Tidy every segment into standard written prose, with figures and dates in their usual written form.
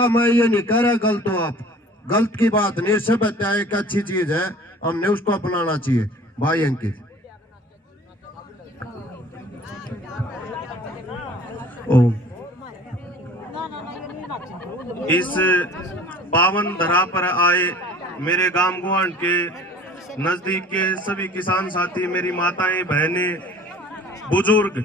हुआ, मैं ये नहीं कह रहा गलत हो आप, गलत की बात नहीं, सब एक अच्छी चीज है, हमने उसको अपनाना चाहिए। भाई अंकित इस पावन धरा पर आए मेरे गांव गुआंढ के नजदीक के सभी किसान साथी, मेरी माताएं, बहनें, बुजुर्ग,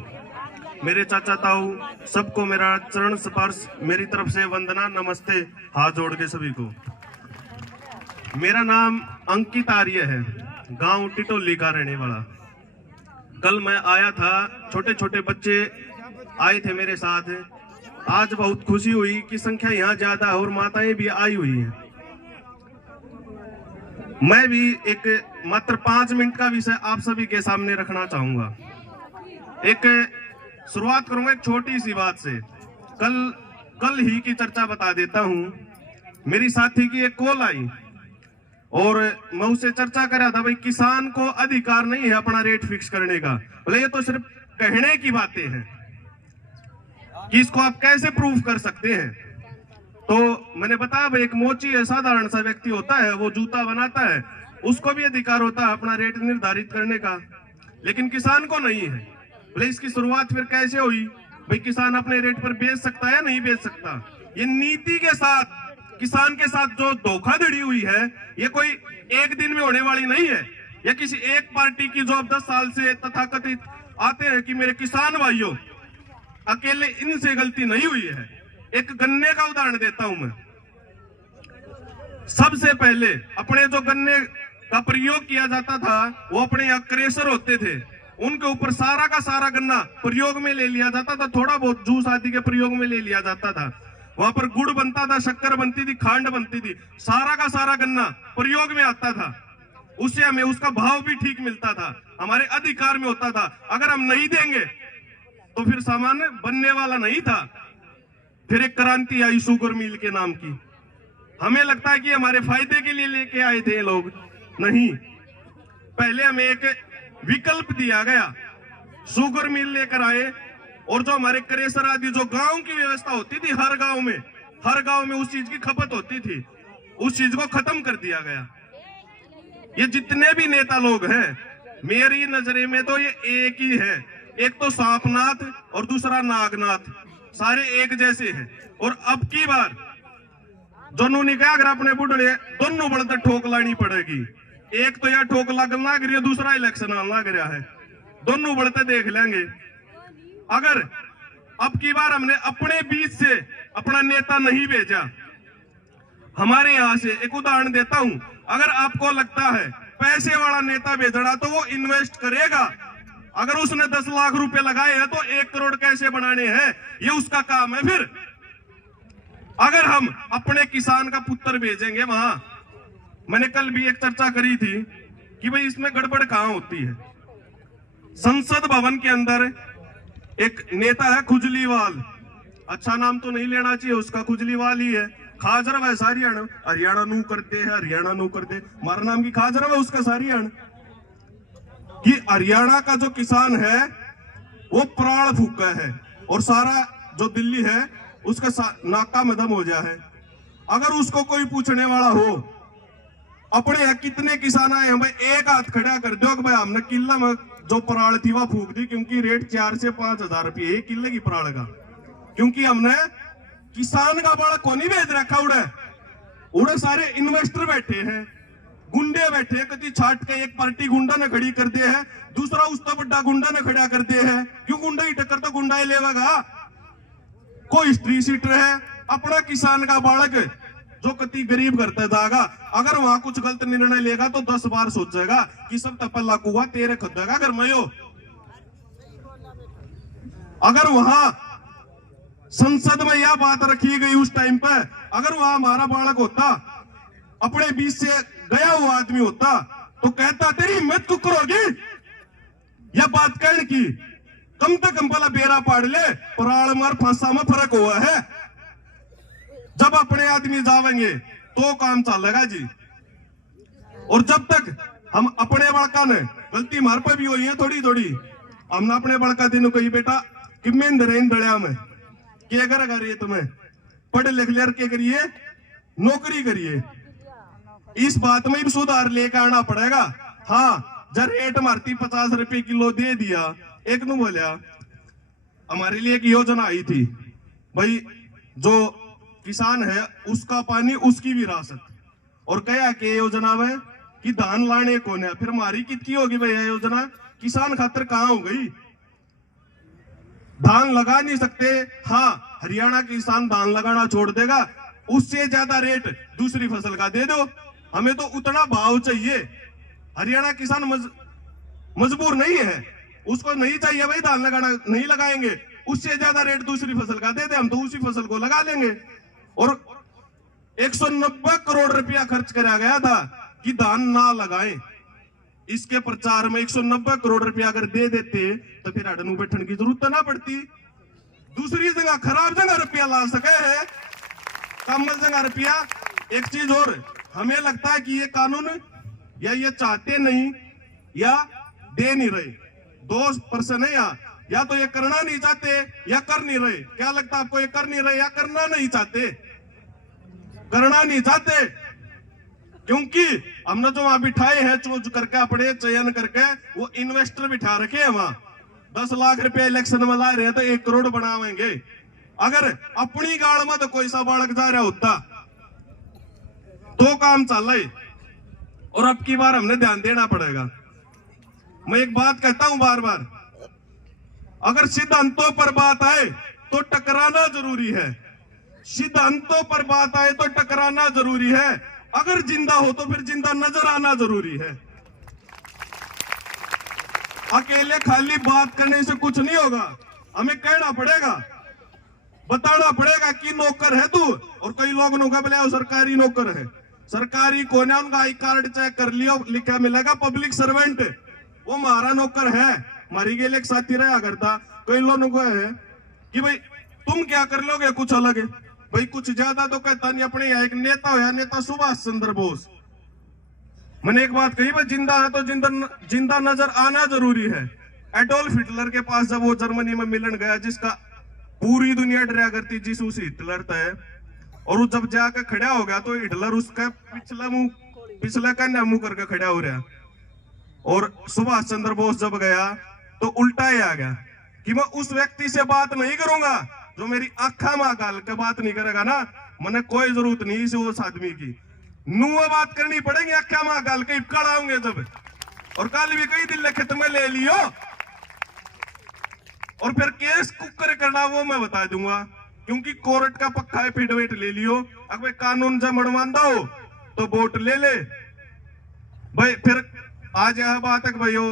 मेरे चाचा ताऊ, सबको मेरा चरण स्पर्श, मेरी तरफ से वंदना, नमस्ते, हाथ जोड़ के सभी को। मेरा नाम अंकित आर्य है, गांव टिटोली का रहने वाला। कल मैं आया था, छोटे छोटे बच्चे आए थे मेरे साथ। आज बहुत खुशी हुई कि संख्या यहाँ ज्यादा है और माताएं भी आई हुई हैं। मैं भी एक मात्र 5 मिनट का विषय आप सभी के सामने रखना चाहूंगा। एक शुरुआत करूंगा एक छोटी सी बात से। कल ही की चर्चा बता देता हूं। मेरी साथी की एक कॉल आई और मैं उससे चर्चा कर रहा था, भाई किसान को अधिकार नहीं है अपना रेट फिक्स करने का। बोले ये तो सिर्फ कहने की बातें हैं कि इसको आप कैसे प्रूव कर सकते हैं। तो मैंने बताया भाई एक मोची है, साधारण सा व्यक्ति होता है, वो जूता बनाता है, उसको भी अधिकार होता है अपना रेट निर्धारित करने का, लेकिन किसान को नहीं है। बोले इसकी शुरुआत फिर कैसे हुई? भाई किसान अपने रेट पर बेच सकता है या नहीं बेच सकता? ये नीति के साथ किसान के साथ जो धोखाधड़ी हुई है, ये कोई एक दिन में होने वाली नहीं है। या किसी एक पार्टी की जो अब 10 साल से तथाकथित आते हैं कि मेरे किसान भाइयों, अकेले इनसे गलती नहीं हुई है। एक गन्ने का उदाहरण देता हूं मैं। सबसे पहले अपने जो गन्ने का प्रयोग किया जाता था, वो अपने यहाँ क्रेशर होते थे, उनके ऊपर सारा का सारा गन्ना प्रयोग में ले लिया जाता था। थोड़ा बहुत जूस आदि के प्रयोग में ले लिया जाता था। वहां पर गुड़ बनता था, शक्कर बनती थी, खांड बनती थी, सारा का सारा गन्ना प्रयोग में आता था। उससे हमें उसका भाव भी ठीक मिलता था, हमारे अधिकार में होता था। अगर हम नहीं देंगे तो फिर सामान बनने वाला नहीं था। फिर एक क्रांति आई शुगर मिल के नाम की। हमें लगता है कि हमारे फायदे के लिए लेके आए थे लोग, नहीं। पहले हमें एक विकल्प दिया गया, शुगर मिल लेकर आए, और जो हमारे क्रेशर आदि जो गांव की व्यवस्था होती थी, हर गांव में उस चीज की खपत होती थी, उस चीज को खत्म कर दिया गया। ये जितने भी नेता लोग हैं, मेरी नजरे में तो ये एक ही है। एक तो सांपनाथ और दूसरा नागनाथ, सारे एक जैसे हैं। और अब की बार दोनों क्या, अगर अपने बुढ़े दोनों बढ़ते ठोक लानी पड़ेगी। एक तो यार ठोक लगना लग रही है, दूसरा इलेक्शन आना लग रहा है, दोनों बढ़ते देख लेंगे। अगर अब की बार हमने अपने बीच से अपना नेता नहीं भेजा, हमारे यहां से एक उदाहरण देता हूं, अगर आपको लगता है पैसे वाला नेता भेजना तो वो इन्वेस्ट करेगा। अगर उसने 10 लाख रुपए लगाए हैं तो 1 करोड़ कैसे बनाने हैं, ये उसका काम है। फिर अगर हम अपने किसान का पुत्र भेजेंगे वहां, मैंने कल भी एक चर्चा करी थी कि भाई इसमें गड़बड़ कहां होती है। संसद भवन के अंदर एक नेता है खुजलीवाल, अच्छा नाम तो नहीं लेना चाहिए उसका, खुजलीवाल ही है। खाजर है सारियाण, हरियाणा नू करते हैं, हरियाणा नू करते, हमारा नाम की खाजर है उसका सारियाण। कि हरियाणा का जो किसान है वो प्राण फूका है, और सारा जो दिल्ली है उसका नाका मदम हो गया है। अगर उसको कोई पूछने वाला हो अपने यहाँ कितने किसान आए हैं, भाई एक हाथ खड़ा कर दो कि भाई हमने किला में जो पराल थी वह फूक दी, क्योंकि रेट 4 से 5 हजार रुपये एक किले की पराल का, क्योंकि हमने किसान का बाड़ा को नहीं भेज रखा। उड़े सारे इन्वेस्टर बैठे हैं, गुंडे बैठे हैं, कभी छाट के एक पार्टी गुंडा ने खड़ी कर दिया है, दूसरा उसका बड़ा गुंडा ने खड़ा कर दिया है। क्यों? गुंडा ही टक्कर तो गुंडा ही लेगा। कोई स्त्री सीटर है, अपना किसान का बालक जो कति गरीब करता जाएगा, अगर वहां कुछ गलत निर्णय लेगा तो 10 बार सोचेगा कि सब तपल्ला कुआ तेरे खुदेगा। अगर मैं अगर वहां संसद में यह बात रखी गई उस टाइम पर, अगर वहां हमारा बालक होता, अपने बीच से गया हुआ आदमी होता, तो कहता तेरी हिम्मत कुकर होगी यह बात कहने की, कम से कम वाला बेरा पाड़ ले, पराल मार फांसा में फर्क हुआ है। जब अपने आदमी जावेंगे तो काम चलेगा जी। और जब तक हम अपने बड़का ने, गलती हमारे पर भी हुई है थोड़ी थोड़ी, हमने अपने बड़का दिन कही बेटा कि मैं इन दड़िया में क्या करेगा रे तुम्हें पढ़ लिख लेकर के करिए, नौकरी करिए। इस बात में भी सुधार लेकर आना पड़ेगा। हाँ, जब रेट मारती 50 रुपए किलो दे दिया, एक नु बोलिया हमारे लिए एक योजना आई थी भाई, जो किसान है उसका पानी उसकी विरासत, और क्या के योजना में कि धान लाने कौन है। फिर हमारी कितनी होगी भैया योजना, किसान खातर कहां हो गई, धान लगा नहीं सकते। हाँ, हरियाणा किसान धान लगाना छोड़ देगा, उससे ज्यादा रेट दूसरी फसल का दे दो, हमें तो उतना भाव चाहिए। हरियाणा किसान मजबूर नहीं है, उसको नहीं चाहिए भाई धान लगाना, नहीं लगाएंगे, उससे ज्यादा रेट दूसरी फसल का दे दे, हम तो उसी फसल को लगा लेंगे। और 190 करोड़ रुपया खर्च करा गया था कि धान ना लगाएं। इसके प्रचार में 190 करोड़ रुपया अगर दे देते तो फिर अड़नू बैठने की जरूरत ना पड़ती। दूसरी जगह खराब जगह रुपया ला सके है, कम जगह रुपया। एक चीज और, हमें लगता है कि ये कानून या ये चाहते नहीं या दे नहीं रहे, दो पर्सन है या तो ये करना नहीं चाहते या कर नहीं रहे। क्या लगता है आपको, ये कर नहीं रहे या करना नहीं चाहते? करना नहीं चाहते, क्योंकि हमने जो वहां बिठाए हैं चूज करके, अपने चयन करके, वो इन्वेस्टर बिठा रखे हैं वहां। 10 लाख रुपए इलेक्शन में ला रहे हैं तो 1 करोड़ बनावेंगे। अगर अपनी गाड़ में तो कोई सा बालक जा रहा होता तो काम चल रहा है। और अब की बार हमने ध्यान देना पड़ेगा। मैं एक बात कहता हूं बार बार, अगर सिद्धांतों पर बात आए तो टकराना जरूरी है, सिद्धांतों पर बात आए तो टकराना जरूरी है। अगर जिंदा हो तो फिर जिंदा नजर आना जरूरी है। अकेले खाली बात करने से कुछ नहीं होगा, हमें कहना पड़ेगा, बताना पड़ेगा कि नौकर है तू। और कई लोग नौकर बोले सरकारी नौकर है, सरकारी कौन है, उनका आई कार्ड चेक कर लिया, लिखा मिलेगा पब्लिक सर्वेंट, वो हमारा नौकर है। हमारी के लिए एक साथी रहा करता, कई लोगों को है कि भाई तुम क्या कर लोगे, कुछ अलग है भाई, कुछ ज्यादा तो कहता नहीं। अपने यहाँ एक नेता होया, नेता सुभाष चंद्र बोस, मैंने एक बात कही, भाई जिंदा है तो जिंदा नजर आना जरूरी है। एडोल्फ हिटलर के पास जब वो जर्मनी में मिलन गया, जिसका पूरी दुनिया डरा करती जिस उस हिटलर था, और वो जब जाकर खड़ा हो गया तो हिटलर उसका पिछला कन्या मुंह करके खड़ा हो रहा। और सुभाष चंद्र बोस जब गया तो उल्टा ही आ गया कि मैं उस व्यक्ति से बात नहीं करूंगा जो मेरी आंखा में गाल के बात नहीं करेगा ना, मैंने कोई जरूरत नहीं इसे उस आदमी की, नुआ बात करनी पड़ेगी आंखा में गाल के इपकड़ आऊंगे जब। और कल भी कई दिन लिखित में ले लियो, और फिर केस कुकर करना वो मैं बता दूंगा, क्योंकि कोर्ट का पक्का है, फिडवेट ले लियो। अगर कानून जब मड़वांदा हो तो वोट ले ले भाई। फिर आज यह बात है कि भाई वो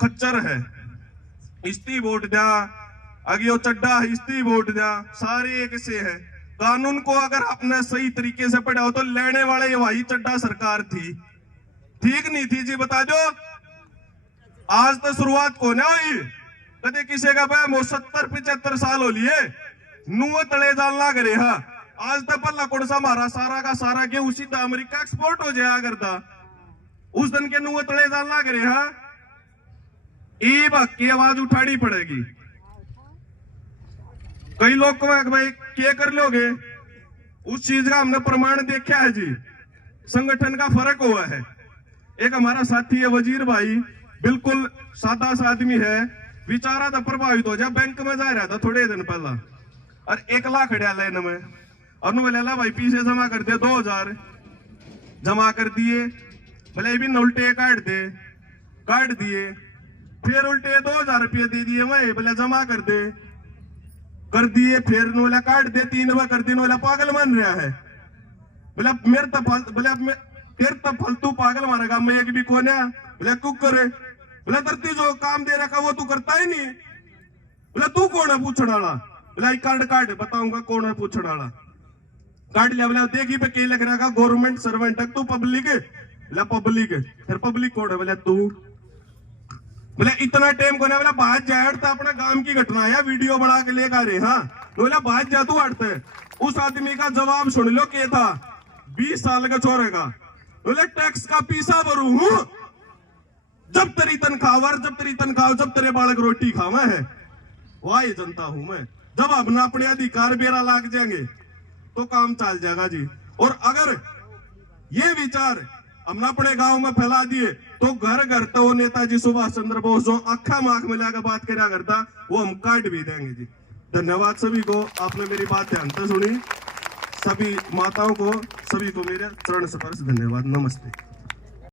खच्चर है, इस्ती वोट दिया, अगे वो चड्डा है, इस्ती वोट दिया, सारे एक से है। कानून को अगर आपने सही तरीके से पढ़ा हो तो लेने वाले वही चड्डा सरकार थी, ठीक नहीं थी जी, बता दो। आज तो शुरुआत को ना हुई, कदे किसी का भाई 70-75 साल हो लिए नुआ तले जान लाग रहे। हाँ, आज तक पल्ला कौन सा हमारा सारा का सारा गेहूं सीधा अमेरिका एक्सपोर्ट हो जाया करता, उस दिन के नुआ तले जान लाग रहे। हाँ, ये बात की आवाज उठानी पड़ेगी। कई लोग को भाई क्या कर लोगे, उस चीज का हमने प्रमाण देखा है जी, संगठन का फर्क हुआ है। एक हमारा साथी है वजीर भाई, बिल्कुल सादा सा आदमी है, बेचारा था प्रभावित हो जाए, बैंक में जा रहा था थोड़े दिन पहला, और 1 लाख खड़ा लाइन में, और बोले भाई पीछे जमा कर दे, 2000 जमा कर दिए, बोले भी उल्टे काट दिए, फिर उल्टे 2000 रुपये दे दिए, मैं बोले जमा कर दिए, फिर नोला काट दे, 3 बार कर दी, नोला पागल मान रहा है, बोले मेरे तो बोले फिर तो फालतू पागल मारेगा, मैं एक भी कौन है, बोले तू करे, बोले धरती जो काम दे रखा वो तू करता ही नहीं, बोले तू कौन है पूछने वाला, बोले कार्ड काट बताऊंगा कौन है पूछने वाला, काट लिया, बोले देखी पे क्या लग रहा है, गवर्नमेंट सर्वेंट है तू, पब्लिक है, बोले पब्लिक है, फिर पब्लिक कौन है, बोले तू, बोले इतना टाइम को ना, बोला बात जाए तो अपने गांव की घटना है, वीडियो बना के लेकर आ रहे। हाँ, बोला बात जा तू हटते, उस आदमी का जवाब सुन लो क्या था, 20 साल का छोरे का, बोले टैक्स का पीसा भरू हूं, जब तेरी तनख्वाह जब तेरे बालक रोटी खावे है, वाही जनता हूं मैं। जब अपना अपने अधिकार बेरा लाग जाएंगे, तो काम चल जाएगा जी। और अगर ये विचार हमने अपने गांव में फैला दिए तो घर घर तो वो नेताजी सुभाष चंद्र बोस जो अखा माख मिला के बात करा करता वो हम काट भी देंगे जी। धन्यवाद सभी को, आपने मेरी बात ध्यान से सुनी। सभी माताओं को, सभी को मेरे चरण स्पर्श धन्यवाद। नमस्ते।